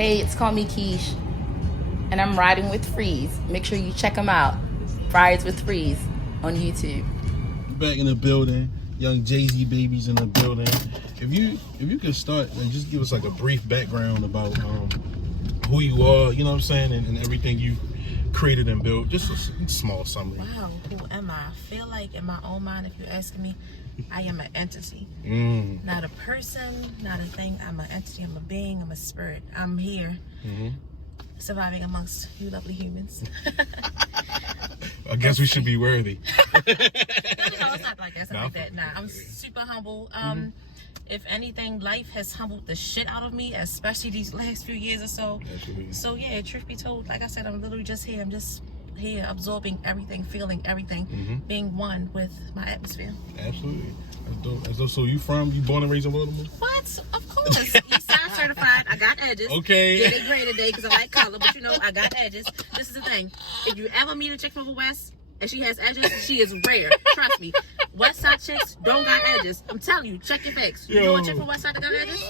Hey, it's Call Me Keish, and I'm riding with Freeze. Make sure you check them out. Rides with Freeze on YouTube. Back in the building, young Jayzie babies in the building. If you could start and just give us like a brief background about who you are, you know what I'm saying, and everything you created and built, just a small summary. Wow, who am I? I feel like in my own mind, if you're asking me, I am an entity. Not a person, not a thing. I'm an entity, I'm a being, I'm a spirit. I'm here, surviving amongst you lovely humans. I guess we should be worthy. No, it's not like that. It's not like that. Nah, I'm super humble. If anything, life has humbled the shit out of me, especially these last few years or so. Absolutely. So yeah, truth be told, like I said, I'm literally just here. I'm just here absorbing everything, feeling everything, being one with my atmosphere. Absolutely. That's dope. So you born and raised in Baltimore? What? Of course. Eastside certified. I got edges. Okay. Yeah, they gray today because I like color, but you know, I got edges. This is the thing. If you ever meet a chick from the West and she has edges, she is rare. Trust me. West Side chicks don't got edges. I'm telling you, check your facts. You know a chick from West Side that got edges?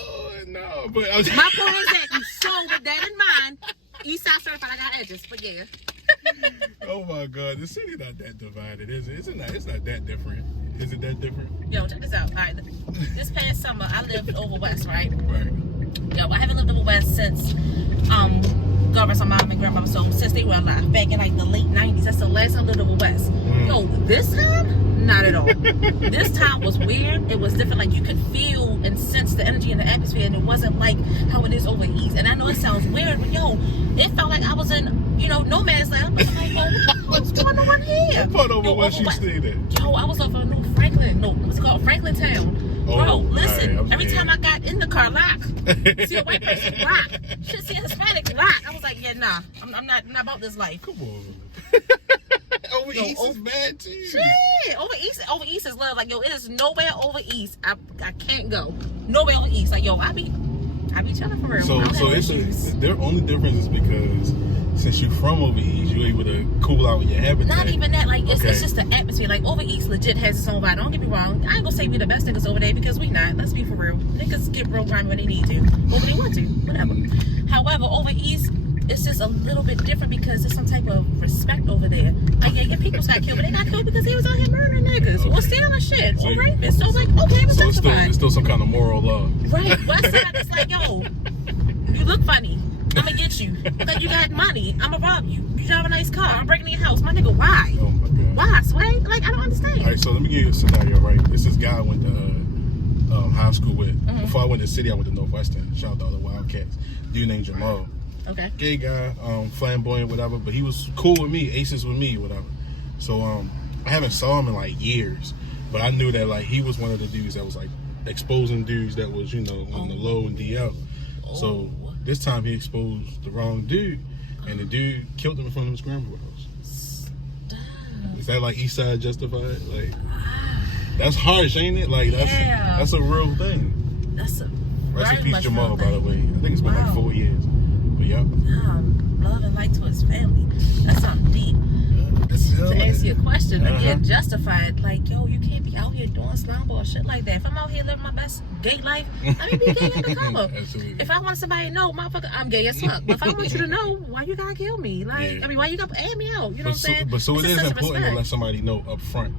No, but my point is that you so with that in mind, Eastside certified, I got edges. But yeah. Oh my God, the city not that divided, is it? It's not that different. Is it that different? Yo, check this out. All right, this past summer, I lived over West, right? Right. Yo, I haven't lived over West since, God rest my mom and grandmother, so since they were alive, back in like the late 90s. That's the last time I lived over West. Yo, this time, not at all. This time was weird. It was different. Like, you could feel and sense the energy in the atmosphere, and it wasn't like how it is over East. And I know it sounds weird, but yo, it felt like I was in, no man's land. I was like, yo, what's going on here? What part over West you stayed at? Yo, I was off of New Franklin. No, what's it called? Franklin Town. Bro, listen, every time I got in the car, lock. See a white person, lock. Shit, see a Hispanic, lock. I was like, yeah, nah, I'm not about this life. Come on. Over East is bad too. Shit, over East is love. Like, yo, it is nowhere over East. I can't go. Nowhere over East. Like, yo, I be chilling for real. So their only difference is because since you're from over East, you're able to cool out in your habitat. Not even that, like, it's just the atmosphere. Like, over East legit has its own vibe. Don't get me wrong. I ain't gonna say we the best niggas over there because we not. Let's be for real. Niggas get real grimy when they need to, or when they want to, whatever. However, over East, it's just a little bit different because there's some type of respect over there. Like, yeah, your people got killed, but they got killed because he was out here murdering niggas or stealing shit or raping. So, like, okay, so it's still some kind of moral law. Right. West Side is like, yo, you look funny. I'm gonna get you. Like, you got money. I'm gonna rob you. You drive a nice car. I'm breaking in your house. My nigga, why? Oh my God. Why, Sway? Like, I don't understand. All right, so let me give you a scenario, right? This is guy I went to high school with. Before I went to the city, I went to Northwestern. Shout out to all the Wildcats. Dude named Jamal. Okay. Gay guy, flamboyant, whatever. But he was cool with me, Asis with me, whatever. So I haven't saw him in like years. But I knew that like he was one of the dudes that was like exposing dudes that was, on the low and DL. So this time he exposed the wrong dude, and the dude killed him in front of his grandmother's house. Is that like Eastside justified? Like, that's harsh, ain't it? Like, that's a real thing. That's a rest in peace, Jamal, by the way. I think it's been like 4 years. But yeah. Love and light to his family. That's something deep. To answer your question, again, justified. Like, yo, you can't be out here doing slime ball shit like that. If I'm out here living my best gay life, let me be gay undercover. If I want somebody to know, motherfucker, I'm gay as fuck. But if I want you to know, why you gotta kill me? Like, I mean, why you gotta add me out? You know what I'm saying? But so it is important to let somebody know up front.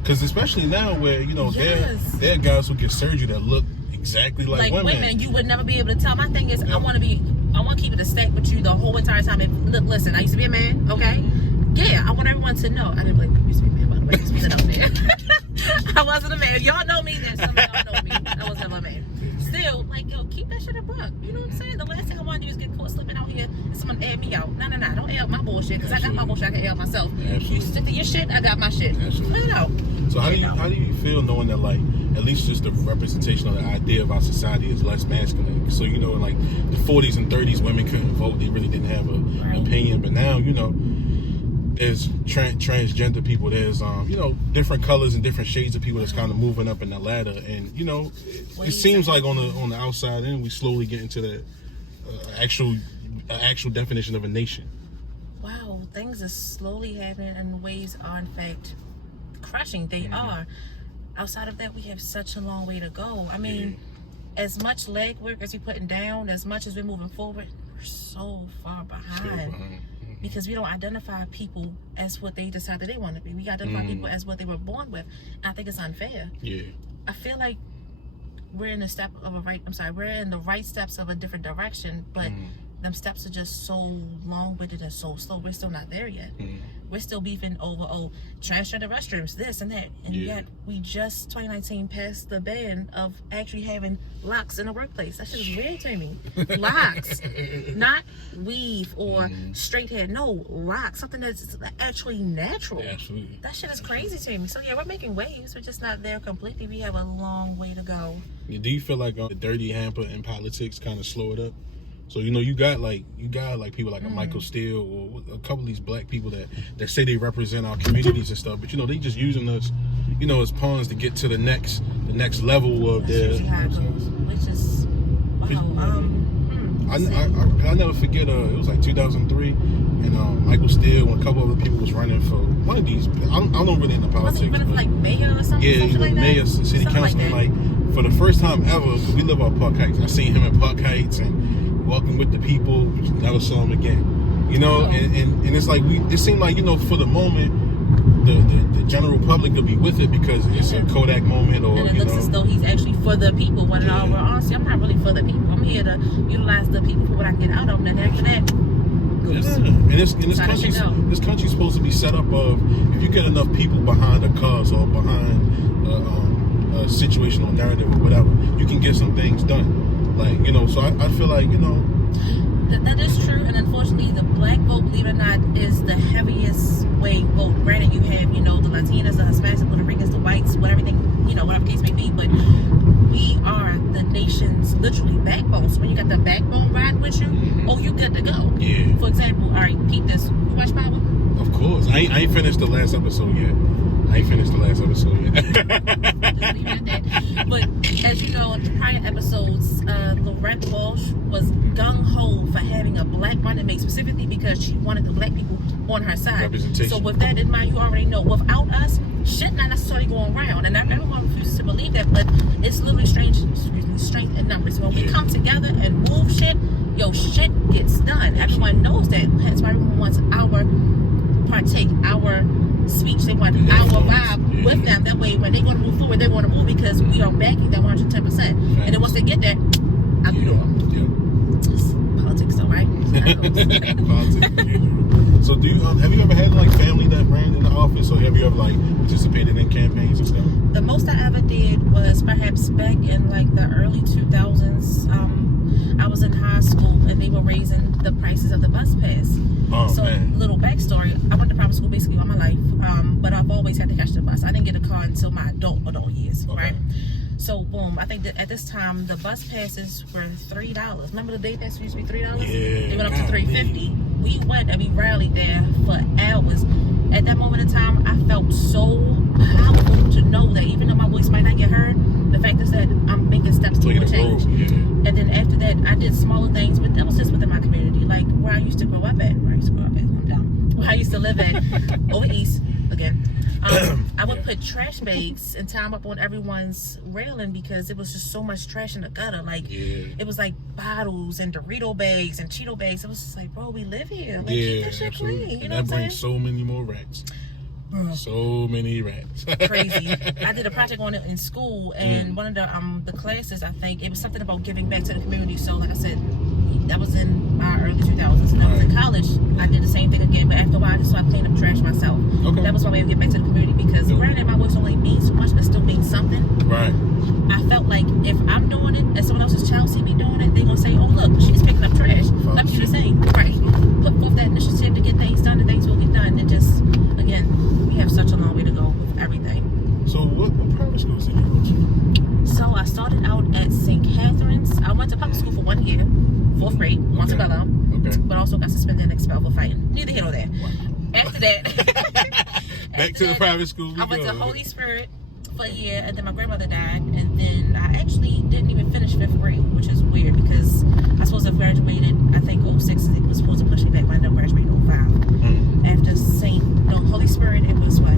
Because especially now where, there are guys who get surgery that look exactly like women. You would never be able to tell. My thing is, I want to keep it a stack with you the whole entire time. Look, listen, I used to be a man, okay? Yeah, I want everyone to know. I didn't believe I used to be a man, by the way. I wasn't out there. I wasn't a man. Y'all know me, then some of y'all know me. I was never a man. Still, like, yo, keep that shit a buck. You know what I'm saying? The last thing I want to do is get caught slipping out here and someone add me out. No. Don't add my bullshit, because I got my bullshit. I can add myself. You stick to your shit, I got my shit. Play it out. So how do you feel knowing that, like, at least just the representation of the idea of our society is less masculine? So, in like the 40s and 30s, women couldn't vote. They really didn't have an opinion. But now, there's transgender people. There's different colors and different shades of people that's kind of moving up in the ladder. And it seems like on the outside end, we slowly get into the actual definition of a nation. Wow, things are slowly happening, and ways are in fact crushing. They are. Outside of that, we have such a long way to go. I mean, as much leg work as we're putting down, as much as we're moving forward, so far behind. Because we don't identify people as what they decide that they want to be. We identify people as what they were born with. And I think it's unfair. Yeah. I feel like we're in we're in the right steps of a different direction, but them steps are just so long-winded and so slow. We're still not there yet. We're still beefing over, transgender restrooms, this and that. And yet, we just, 2019, passed the ban of actually having locks in the workplace. That shit is weird to me. Locks. Not weave or straight hair. No, locks. Something that's actually natural. Absolutely. That shit is crazy to me. So, yeah, we're making waves. We're just not there completely. We have a long way to go. Do you feel like the dirty hamper in politics kind of slow it up? So, you got people like a Michael Steele or a couple of these black people that say they represent our communities and stuff, but they just using us, as pawns to get to the next level of their. That's how it goes, which is I never forget. It was like 2003, and Michael Steele and a couple other people was running for one of these. I don't really into politics. Was he running for like mayor or something? Yeah, he was mayor, city council. Like for the first time ever, because we live on Park Heights. I seen him at Park Heights and walking with the people. Never saw him again. And it's like it seemed like for the moment, the general public will be with it because it's a Kodak moment, or and it looks as though he's actually for the people. When in all honestly, I'm not really for the people. I'm here to utilize the people for what I can get out of them, and after that. And this country's supposed to be set up of if you get enough people behind a cause or behind a situational narrative or whatever, you can get some things done. So I feel like that is true, and unfortunately, the black vote, believe it or not, is the heaviest weight vote. Granted, you have the Latinas, the Hispanics, the Puerto Ricans, the whites, whatever case may be, but we are the nation's literally backbone. So when you got the backbone riding with you, you good to go. Yeah. For example, all right, keep this. You watch Power? Of course. I ain't finished the last episode yet. Just leave it at that. But as you know, in the prior episodes, Lorette Walsh was gung-ho for having a black running mate, specifically because she wanted the black people on her side. Representation. So with that in mind, you already know, without us, shit not necessarily going around. And everyone refuses to believe that, but it's literally strength in numbers. When we come together and move shit, shit gets done. Everyone knows that. That's why everyone wants our speech. They want our vibe with them. That way, when they want to move forward, they want to move because we are backing them 110%. And then once they get there, out the door. It's politics, though, right? Politics. So, have you ever had family that ran in the office, or have you ever participated in campaigns and stuff? The most I ever did was perhaps back in the early 2000s. I was in high school and they were raising the prices of the bus pass. Little backstory, I went to private school basically all my life, but I've always had to catch the bus. I didn't get a car until my adult years, right? So boom, I think that at this time the bus passes were $3. Remember the day pass used to be $3? Yeah. They went up to $3.50. We went and we rallied there for hours. At that moment in time, I felt so powerful to know that even though my voice might not get heard, the fact is that I'm making steps toward change. And then after that, I did smaller things, but that was just within my community, like where I used to grow up at. I'm down. Where I used to live at, over east again. I would put trash bags and tie them up on everyone's railing because it was just so much trash in the gutter. It was like bottles and Dorito bags and Cheeto bags. It was just like, bro, we live here. Keep that shit clean. You know what I'm saying? That brings so many more rats. Bro. So many rats. Crazy. I did a project on it in school, and one of the classes, I think, it was something about giving back to the community. So, like I said, that was in my early 2000s. And I was in college. I did the same thing again, but after a while, I just started cleaning up trash myself. Okay. That was my way of getting back to the community because, granted, my voice only means so much, but still means something. Right. I felt like if I'm doing it and someone else's child see me doing it, they're going to say, oh, look, she's picking up trash. Let me do the same. Right. Put forth that initiative to get things done, and things will get done. And just, again, we have such a long way to go with everything. So what private schools did you go to? So I started out at St. Catherine's. I went to public school for 1 year, 4th grade, Montebello. Okay. But also got suspended and expelled for fighting. Neither here nor there. Wow. After that, back to the private school. I went to Holy Spirit for a year, and then my grandmother died, and then I actually didn't even finish 5th grade, which is weird because I supposed to have graduated, I think 06, it was supposed to push me back, but I ended up graduating 05. After Holy Spirit, it was what,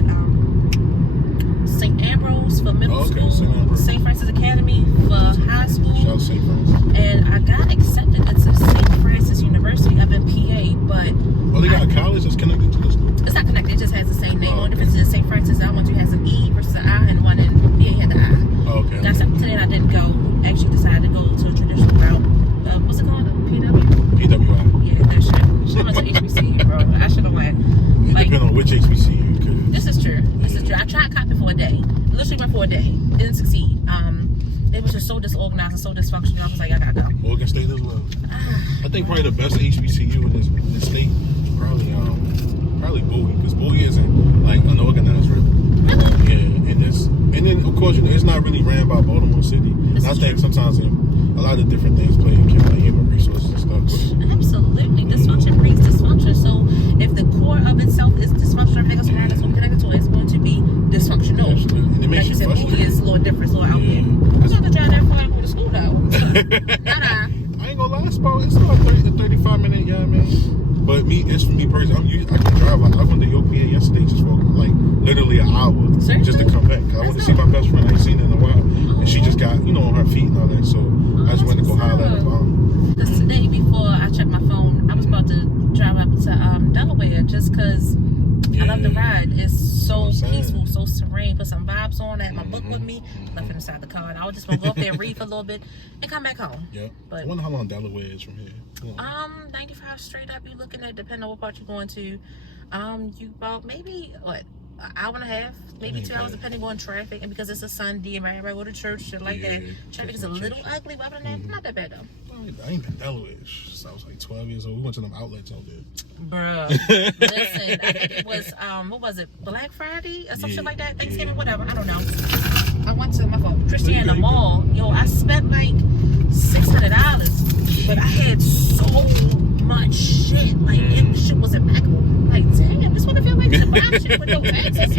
St. Ambrose for middle school, St. Francis Academy for high school, St. Francis. And I got accepted into St. Francis University think probably the best HBCU in this state, probably Bowie, because Bowie isn't like unorganized really. Yeah, and then of course it's not really ran by Baltimore City. And I think sometimes a lot of different things play in like human resources and stuff. But, absolutely, dysfunction breeds dysfunction. So if the core of itself is dysfunctional, everything else around us will be connected to it. It's going to be dysfunctional. and it makes Like you said, Bowie is a little different, it's a little out there. I'm not to drive that far and go to school though. I ain't gonna lie, it's about 30 to 35 minutes, yeah, man. But it's for me personally. I can drive. Like, I went to European yesterday just for like literally an hour just to come back. I went to see my best friend. I ain't seen her in a while, and she just got on her feet and all that. So I just went to go holler at her. Because today before I checked my phone, I was about to drive up to Delaware just because I love the ride. It's so peaceful, so serene. Put some vibes on. I had my book with me. Left it inside the car. And I was just gonna go up there, read for a little bit, and come back home. Yeah. But I wonder how long Delaware is from here. 95 straight up. You looking at, depending on what part you're going to. You about maybe an hour and a half, maybe 2 hours, depending on traffic. And because it's a Sunday and everybody go to church, shit like that. Traffic is a little ugly, but other than that, not that bad though. I ain't been Delaware since I was like 12 years old. We went to them outlets out there. Bruh, listen, I think it was what was it, Black Friday or some shit like that, Thanksgiving, whatever. I don't know. I went to my Christiana Mall. Yo, I spent like $600, but I had so much shit. Like the shit was immaculate. Like, damn, this what it feel like to buy shit with no taxes.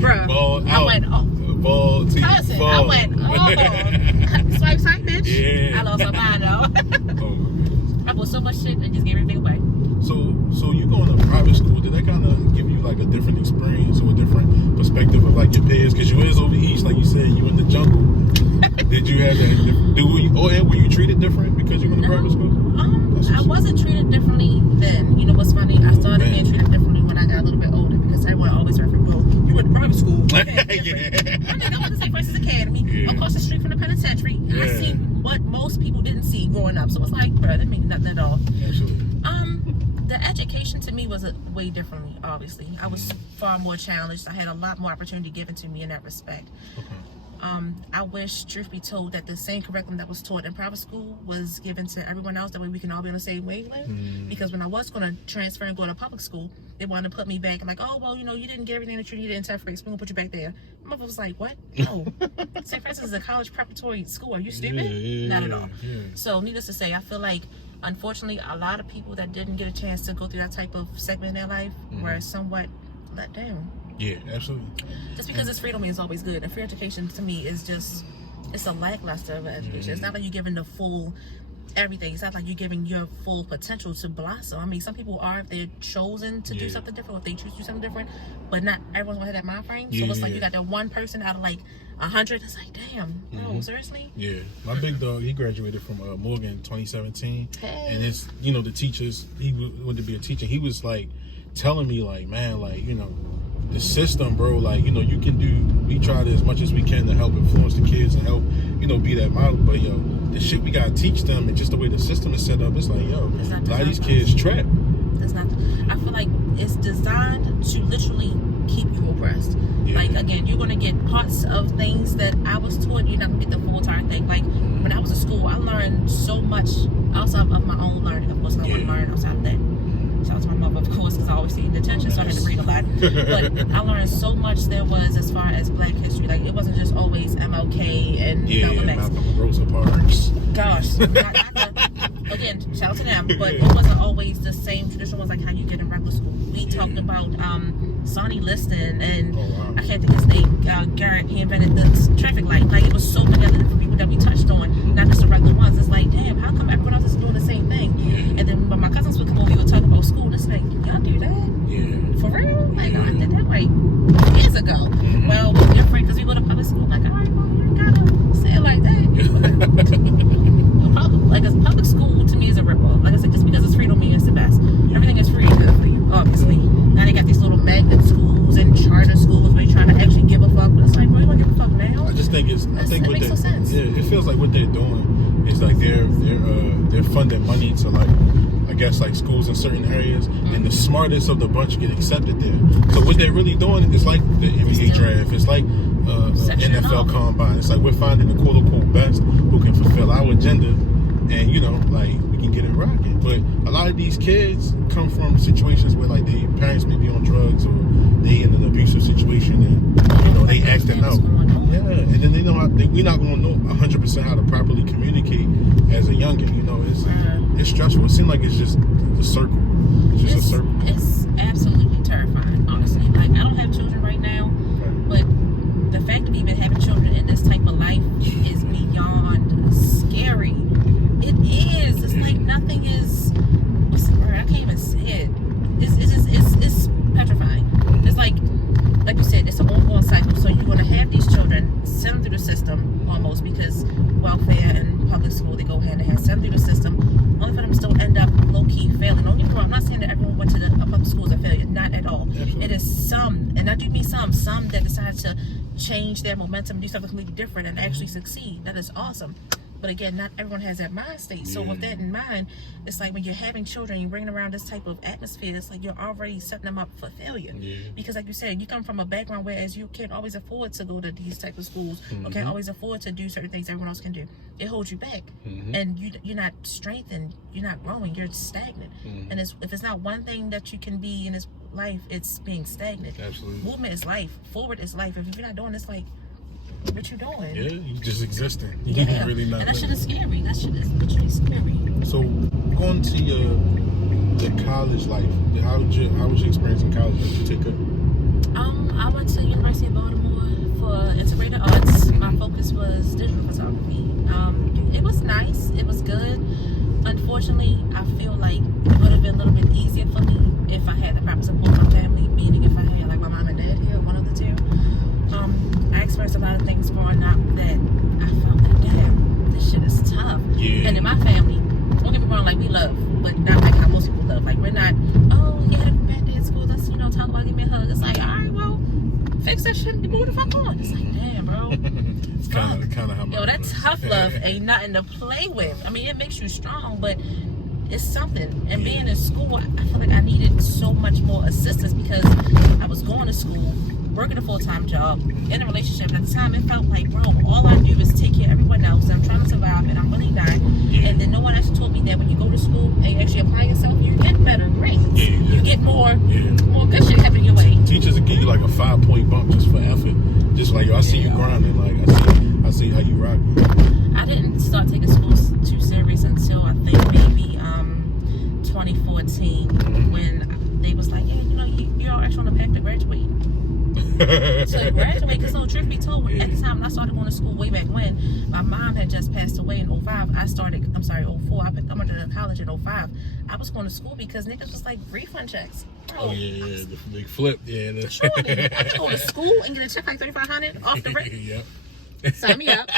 Bruh, I went TOWSON. I went swipe, bitch. Yeah. I lost my mind though. I bought so much shit and just gave everything away. So you going to private school? Did that kind of give you like a different experience or a different perspective of like your peers? Because you is over east, like you said, you in the jungle. Did you have that? Were you treated different because you went to private school? I wasn't treated differently then. You know what's funny? I started being treated differently when I got a little bit older because everyone always referred, "Well, you went to private school." Okay, I went to St. Francis Academy across the street from the penitentiary. I seen what most people didn't see growing up, so it's like, bro, that means nothing at all. Absolutely. The education to me was way differently. Obviously, I was far more challenged. I had a lot more opportunity given to me in that respect. I wish, truth be told, that the same curriculum that was taught in private school was given to everyone else. That way we can all be on the same wavelength. Because when I was going to transfer and go to public school, they wanted to put me back. I'm like, oh, well, you didn't get everything that you needed in 10th grade. So we're going to put you back there. My mother was like, what? No. St. Francis is a college preparatory school. Are you stupid? Not at all. So needless to say, I feel like, unfortunately, a lot of people that didn't get a chance to go through that type of segment in their life were somewhat let down. Yeah, absolutely. Just because it's freedom is always good. And free education to me is just, it's a lackluster of education. It's not like you're giving the full everything. It's not like you're giving your full potential to blossom. I mean, some people are, if they're chosen to do something different, or if they choose to do something different, but not everyone's gonna have that mind frame. So it's like you got that one person out of like 100. It's like, damn, bro, seriously? Yeah, my big dog, he graduated from Morgan in 2017. And it's, the teachers, he wanted to be a teacher. He was like telling me like, man, like, the system, bro, like, we try as much as we can to help influence the kids and help, be that model, but the shit we gotta teach them and just the way the system is set up, it's like, a lot of these kids trapped. That's not, I feel like it's designed to literally keep you oppressed. Like, again, you're gonna get parts of things that I was taught, you're not gonna get the full entire thing. Like, when I was in school, I learned so much outside of my own learning. Of course, I want to learn outside of that. Shout out to my mother, of course, because I always see detention, so I had to read a lot. But I learned so much there was as far as Black history. Like, it wasn't just always MLK and Malcolm X. Rosa Parks. Gosh. Again, shout out to them. But it wasn't always the same traditional ones like how you get in regular school. We talked about Sonny Liston and I can't think of his name. Garrett, he invented the traffic light. Like, it was so many other different people that we touched on, not just the regular ones. It's like, damn, how come everyone else is doing the same thing? And then when my cousins would come over, we would talk about school, and it's like, y'all do that? For real? Like, I did that like years ago. Well, we're different because we go to public school. Like, all right, well, you gotta say it like that. Like, a public school to me is a ripoff. Like I said, just because it's free don't mean it's the best. Everything is free and good for you, obviously. Now they got these little magnet schools and charter schools where you're trying to actually give a fuck. But it's like, bro, you don't give a fuck now? I just think it makes no sense. Yeah, it feels like what they're doing is like they're funding money to, like, I guess, like schools in certain areas, and the smartest of the bunch get accepted there. So what they're really doing is like the NBA draft. It's like NFL combine. It's like we're finding the quote unquote best who can fulfill our agenda, and like we can get it rocking. But a lot of these kids come from situations where like their parents may be on drugs or they in an abusive situation, and you know they acting out. Yeah, and then they know we're not gonna know 100% how to properly communicate as a youngin. You know, it's stressful. It seems like it's just a circle. It's just a circle. It's absolutely terrifying, honestly. Like, I don't have children right now, but the fact of even having children in this type of life is beyond scary. It is. It's like nothing is. What's the word? I can't even say it. It's petrifying. It's like you said, it's an ongoing cycle. So you're going to have these children, send them through the system almost, because welfare and public school, they go hand in hand. Send them through the system, only for them to still end up low-key failing. Don't get me wrong, I'm not saying that everyone went to the public schools are failure. Not at all. Absolutely. It is some, and I do mean some that decide to change their momentum, do something completely different, and actually succeed. That is awesome. But again, not everyone has that mind state. So with that in mind, it's like when you're having children, you're bringing around this type of atmosphere, it's like you're already setting them up for failure. Because like you said, you come from a background whereas you can't always afford to go to these type of schools, or can't always afford to do certain things everyone else can do. It holds you back. And you're not strengthened, you're not growing, you're stagnant. And if it's not one thing that you can be in this life, it's being stagnant. Absolutely. Movement is life. Forward is life. If you're not doing this, like, what you doing? Yeah, you just existing. Yeah, really not. And that shit is scary. That shit is literally scary. So, going to your college life, how was your experience in college? Did you take up? I went to the University of Baltimore for integrated arts. My focus was digital photography. It was nice. It was good. Unfortunately, I feel like it would have been a little bit easier for me if I had the proper support of my family, meaning if I had like my mom and dad here, one of the two. I experienced a lot of things growing up that I felt like, damn, this shit is tough. And in my family, don't get me wrong, like, we love, but not like how most people love. Like, we're not, oh, you had a bad day at school, let's, talk about, give me a hug. It's like, all right, well, fix that shit and move the fuck on. It's like, damn, bro. It's kind of how my that tough love ain't nothing to play with. I mean, it makes you strong, but it's something. And being in school, I feel like I needed so much more assistance because I was going to school, working a full-time job, in a relationship, and at the time it felt like, bro, all I do is take care of everyone else, and I'm trying to survive, and I'm really not. And then no one actually told me that when you go to school and you actually apply yourself, you get better grades. You get more good shit happening your way. Teachers will give you like a 5-point bump just for effort. Just like, yo, I see you grinding, like I see how you rock. I didn't start taking school too serious until I think maybe 2014 when they was like, yeah, you're actually on the path to graduate. So graduate, because truth be told, at the time when I started going to school way back when, my mom had just passed away in 05. 04. I went to college in 05. I was going to school because niggas was like refund checks. Bro, the big flip, Surely, I could go to school and get a check like $3,500 off the rip. Yep. Sign me up.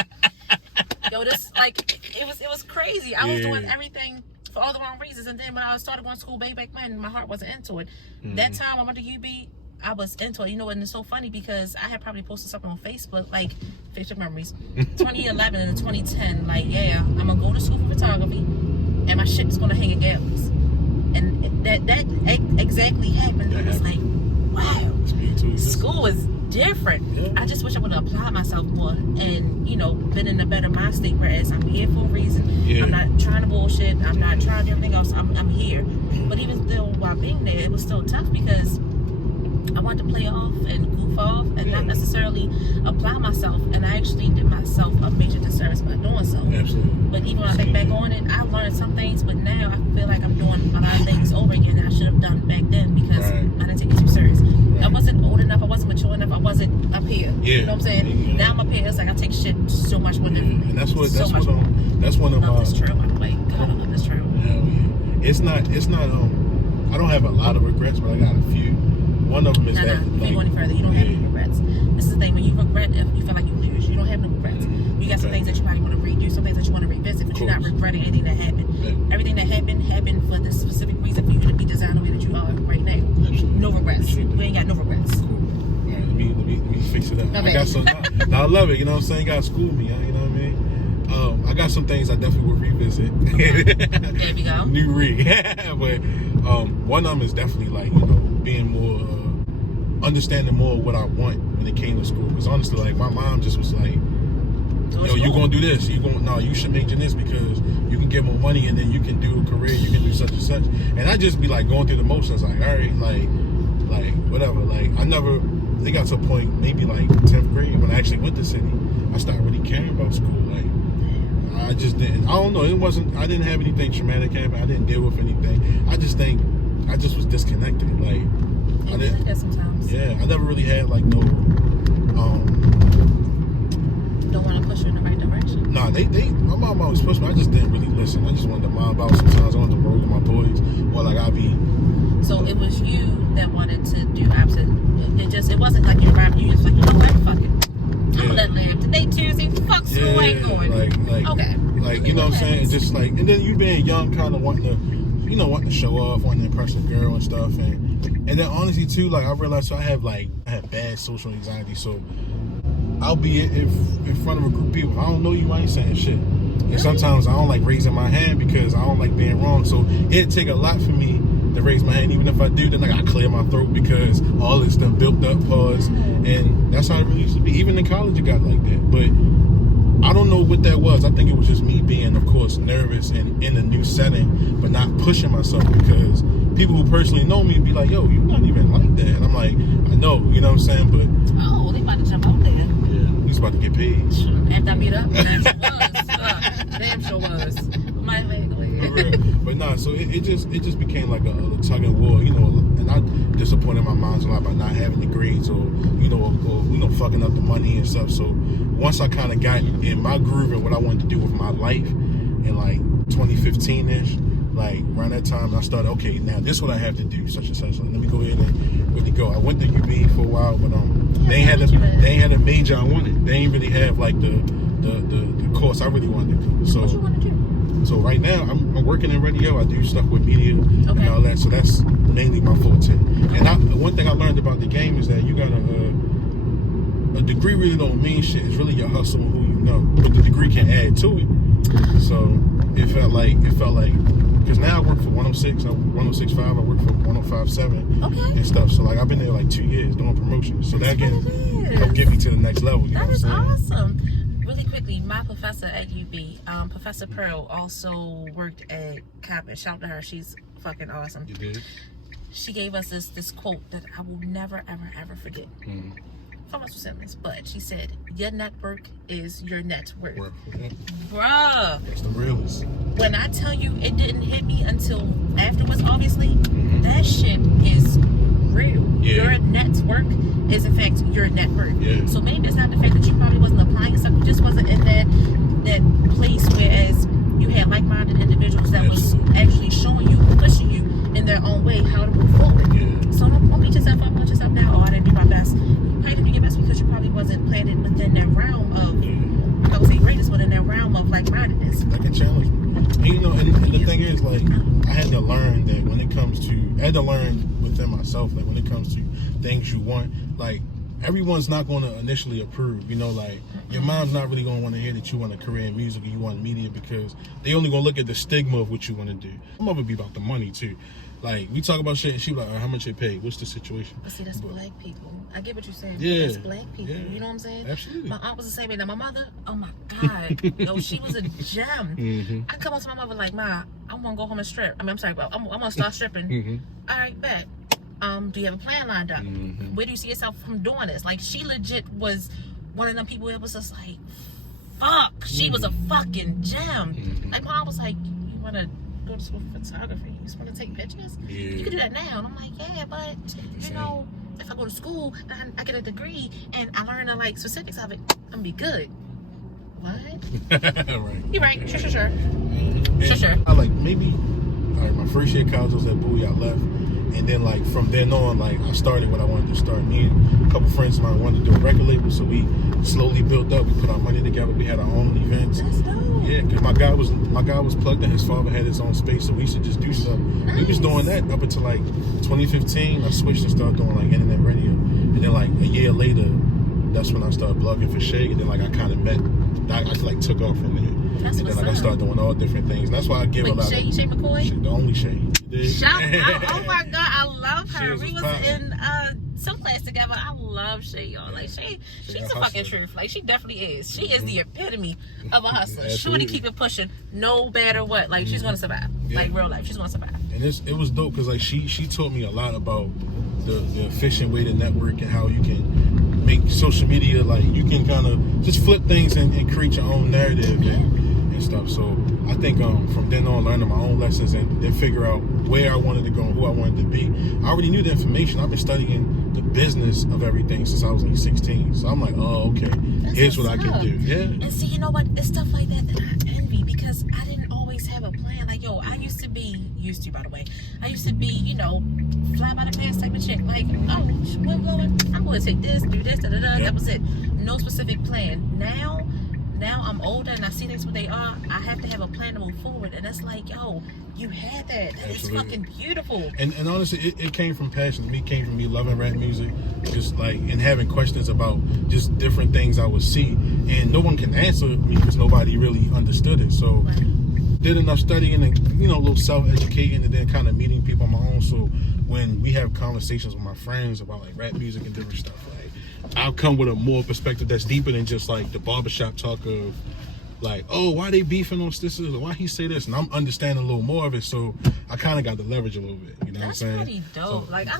Yo, this it was crazy. I was doing everything for all the wrong reasons, and then when I started going to school way back when, my heart wasn't into it. That time I went to UB, I was into it, and it's so funny because I had probably posted something on Facebook, like Facebook memories, 2011 and 2010, like, yeah, I'm gonna go to school for photography, and my shit is gonna hang at galleries, and that exactly happened. I was like, wow, school is different. I just wish I would have applied myself more, and been in a better mind state. Whereas I'm here for a reason. I'm not trying to bullshit. I'm not trying to do everything else. I'm here. But even still, while being there, it was still tough because I wanted to play off and goof off and not necessarily apply myself, and I actually did myself a major disservice by doing so. Absolutely. But even when I think back on it, I learned some things, but now I feel like I'm doing a lot of things over again that I should have done back then because I didn't take it too serious. I wasn't old enough, I wasn't mature enough, I wasn't up here. You know what I'm saying? Now I'm up here, it's like I take shit so much more differently. And that's one of my. I love this trail, by the way. God, I love this trail. It's not. I don't have a lot of regrets, but I got a few. One of them is that. Before you go any further, you don't have any regrets. This is the thing, when you regret, if you feel like you lose, you don't have no regrets. You got some things that you probably want to redo, some things that you want to revisit, but you're not regretting anything that happened. Everything that happened for this specific reason for you to be designed the way that you are right now. No regrets. You ain't got no regrets. Cool. All right, let me fix it up. I got some. I love it. You know what I'm saying? You gotta school me. You know what I mean? I got some things I definitely will revisit. There we go. New read. But one of them is definitely like, being more, understanding more what I want when it came to school. Because honestly, like, my mom just was like, yo, you gonna do this. You should major in this because you can get more money and then you can do a career, you can do such and such. And I just be like going through the motions, like, all right, like whatever. Like they got to a point, maybe like 10th grade when I actually went to city, I started really caring about school. Like I just didn't. I don't know. I didn't have anything traumatic happen. I didn't deal with anything. I just think I just was disconnected. Like I didn't. Like that sometimes. Yeah, I never really had like no. Don't want to push you in the right direction. Nah, my mom always pushed me. I just didn't really listen. I just wanted to mind out sometimes. I wanted to roll with my boys, or like I be. So it was you that wanted to do opposite. It wasn't like you arrived. You just like, you know what, fuck it. I'm gonna let live. Today Tuesday, fuck school ain't going. Like okay. Like you know what I'm saying? Just like, and then you being young, kind of wanting to show off, wanting to impress a girl and stuff, and then honestly too, like I realized, so I have bad social anxiety, so I'll be in front of a group of people. I don't know you, I ain't saying shit. And sometimes I don't like raising my hand because I don't like being wrong. So it'd take a lot for me to raise my hand. Even if I do, then I gotta clear my throat because all this stuff built up, pause. And that's how it really used to be. Even in college it got like that. But I don't know what that was. I think it was just me being, of course, nervous and in a new setting, but not pushing myself because people who personally know me be like, yo, you're not even like that. And I'm like, I know, you know what I'm saying? But oh, they about to jump out there. Yeah, he's about to get paid. After I meet up, damn sure was. My leg, go ahead. But nah, so it just became like a tug and war, you know, and I disappointed my mom a lot by not having the grades or fucking up the money and stuff. So once I kind of got in my groove and what I wanted to do with my life in like 2015-ish, like around that time, I started, okay, now this is what I have to do, such and such. Like, let me go ahead and really go. I went to UB for a while, but they ain't had a major I wanted. They ain't really have like the course I really wanted to do. So what you want to do? So right now I'm working in radio. I do stuff with media and all that. So that's mainly my forte. And one thing I learned about the game is that you got a degree really don't mean shit. It's really your hustle and who you know. But the degree can add to it. So it felt like because now I work for 106, 106.5. I work for 105.7 and stuff. So like I've been there like 2 years doing promotions. So that can help get me to the next level. You know what I'm saying? That is awesome. Really quickly, my professor at UB, Professor Pearl, also worked at Cap. Shout out to her. She's fucking awesome. You did? She gave us this quote that I will never, ever, ever forget. From us sentence, but she said, your network is your net worth. Bruh. That's the realest. When I tell you it didn't hit me until afterwards, obviously, that shit is real. Yeah. Your net worth is in fact your net worth. Yeah. So maybe it's not the fact that you probably wasn't applying stuff, you just wasn't in that place whereas you had like-minded individuals that was actually showing you, pushing you in their own way how to move forward. Yeah. So don't beat yourself up on yourself now, oh, I didn't do my best. You probably didn't do your best because you probably wasn't planted within that realm of, I would say greatness, within that realm of like-mindedness. That can challenge me. And, you know, and the thing is, like, I had to learn that when it comes to, I had to learn within myself, like, when it comes to things you want, like, everyone's not going to initially approve, you know, like, your mom's not really going to want to hear that you want a career in music or you want media because they only going to look at the stigma of what you want to do. I'm going to be about the money, too. Like, we talk about shit and she like, how much they pay? What's the situation? But see, that's black people. I get what you're saying. Yeah. That's black people. Yeah. You know what I'm saying? Absolutely. My aunt was the same way. Now, my mother, oh my God. Yo, she was a gem. I come up to my mother like, Ma, I want to go home and strip. I mean, I'm sorry, but I'm going to start stripping. All right, bet. Do you have a plan lined up? Where do you see yourself from doing this? Like, she legit was one of them people that was just like, fuck. She was a fucking gem. Like, my aunt was like, you want to go to school for photography? You just want to take pictures? Yeah. You can do that now. And I'm like, yeah, but, you know, if I go to school and I get a degree and I learn the, like, specifics of it, I'm going to be good. What? Right. You're right. Sure. Sure. I like, maybe, my first year of college was at Bowie, I left. And then, like, from then on, like, I started what I wanted to start. Me and a couple friends of mine wanted to do a record label, so we slowly built up. We put our money together. We had our own events. That's dope. Yeah, because my guy was plugged in. His father had his own space, so we should just do stuff. Nice. We was doing that up until, like, 2015. I switched and started doing, like, internet radio. And then, like, a year later, that's when I started blogging for Shay. And then, like, I kind of I like, took off from there. That's and then, what's like, I started doing all different things. And that's why I give a lot Shay McCoy? The only Shay. Shout out. Oh my God, I love her. She We was poppin'. in so class together. I love Shay, y'all. Like she's a fucking truth. Like she definitely is. She is the epitome of a hustler. Shorty keep it pushing, no matter what. Like she's gonna survive. Like real life, she's gonna survive. And it was dope because like she taught me a lot about the efficient way to network and how you can make social media, like you can kind of just flip things and create your own narrative and stuff. So I think from then on, learning my own lessons and then figure out where I wanted to go and who I wanted to be. I already knew the information. I've been studying the business of everything since I was like 16. So I'm like, oh, okay, here's what I can do. Yeah. And see, you know what? It's stuff like that I envy because I didn't always have a plan. Like, yo, I used to, by the way, you know, fly by the pants type of chick. Like, oh, wind blowing, I'm going to take this, do this, da-da-da. That was it. No specific plan. Now I'm older and I see things what they are. I have to have a plan to move forward. And it's like, yo, you had that. It's fucking beautiful. And honestly, it came from passion. It came from me loving rap music, just like, and having questions about just different things I would see. And no one can answer me because nobody really understood it. So did enough studying and, you know, a little self-educating and then kind of meeting people on my own. So when we have conversations with my friends about like rap music and different stuff, like I'll come with a more perspective that's deeper than just like the barbershop talk of like, oh, why they beefing on this, or why he say this, and I'm understanding a little more of it. So I kind of got to leverage a little bit. You know That's what I'm saying? Pretty dope. So, like I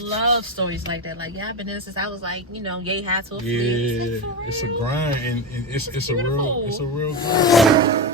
love stories like that. Like I've been in since I was like, you know, yay high to a flip. It's a grind, and it's a real grind.